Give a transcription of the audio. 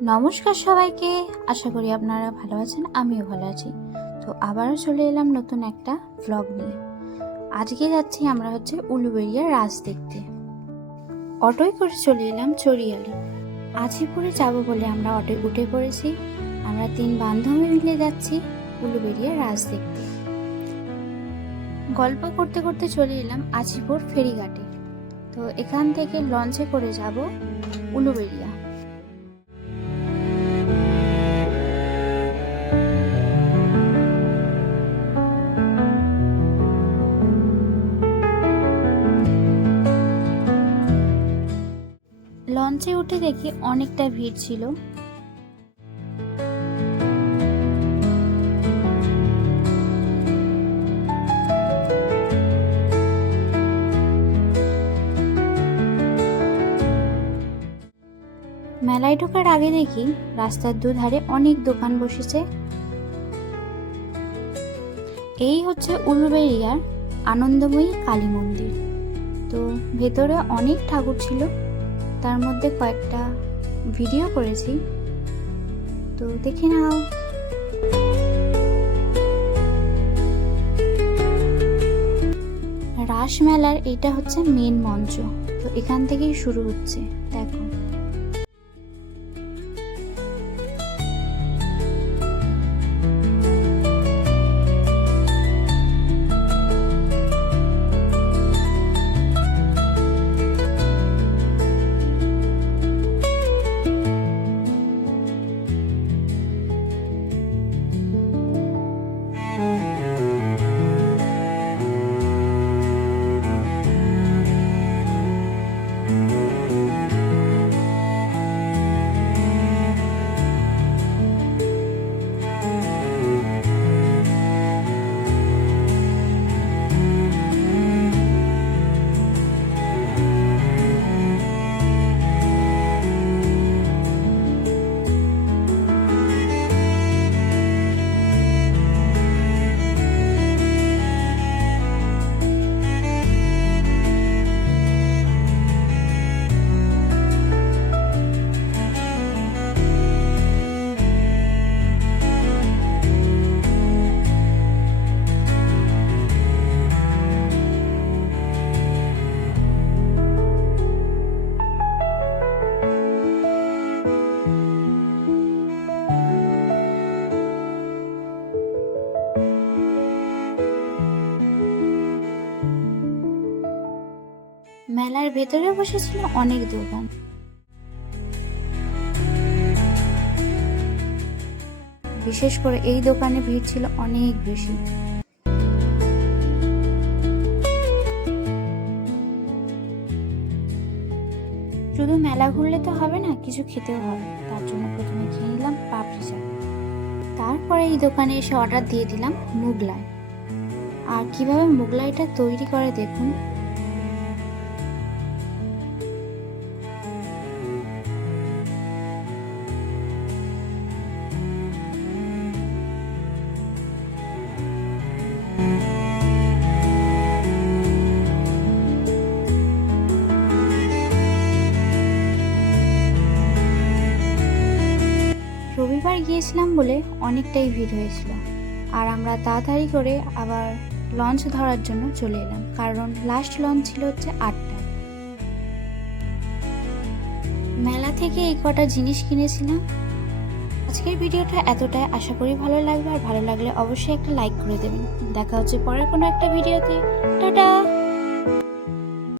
নমস্কার সবাইকে, আশা করি আপনারা ভালো আছেন। আমিও ভালো আছি। তো আবারও চলে এলাম নতুন একটা ভ্লগ নিয়ে। আজকে যাচ্ছি আমরা উলুবেড়িয়া রাস দেখতে। অটোয় করে চলে এলাম চরিয়ালি। আজিপুরে যাব বলে আমরা অটোয় উঠে পড়েছি। আমরা 3 বান্ধবী মিলে যাচ্ছি উলুবেড়িয়া রাস দেখতে। গল্প করতে করতে চলে এলাম আজিপুর ফেরিঘাটে। তো এখান থেকে লঞ্চে করে যাব উলুবেড়িয়া। লঞ্চে উঠে দেখি অনেকটা ভিড় ছিল। মেলায় ঢোকার আগে দেখি রাস্তার দুধারে অনেক দোকান বসেছে। এই হচ্ছে উলুবেড়িয়ার আনন্দময়ী কালী মন্দির। তো ভেতরে অনেক ঠাকুর ছিল, তার মধ্যে কয়েকটা ভিডিও করেছি, তো দেখে নাও। রাস মেলার এটা হচ্ছে মেন মঞ্চ। তো এখান থেকেই শুরু হচ্ছে, দেখো। মেলার ভেতরে বসেছিল অনেক দোকান। বিশেষ করে এই দোকানে ভিড় ছিল অনেক বেশি। শুধু মেলা ঘুরলে তো হবে না, কিছু খেতেও হবে। তার জন্য প্রথমে খেয়ে নিলাম পাপড়ি চাট। তারপরে এই দোকানে এসে অর্ডার দিয়ে দিলাম মোগলাই। আর কিভাবে মোগলাইটা তৈরি করে দেখুন। রবিবার গিয়েছিলাম বলে অনেকটাই ভিড় হয়েছিল, আর আমরা তাড়াতাড়ি করে আবার লঞ্চ ধরার জন্য চলে এলাম, কারণ লাস্ট লঞ্চ ছিল 8টায়। মেলা থেকে এই কটা জিনিস কিনেছিলাম। আজকের ভিডিওটা এতটাই, আশা করি ভালো লাগবে। আর ভালো লাগলে অবশ্যই একটা লাইক করে দেবেন। দেখা হচ্ছে পরের কোনো একটা ভিডিওতে। টাটা।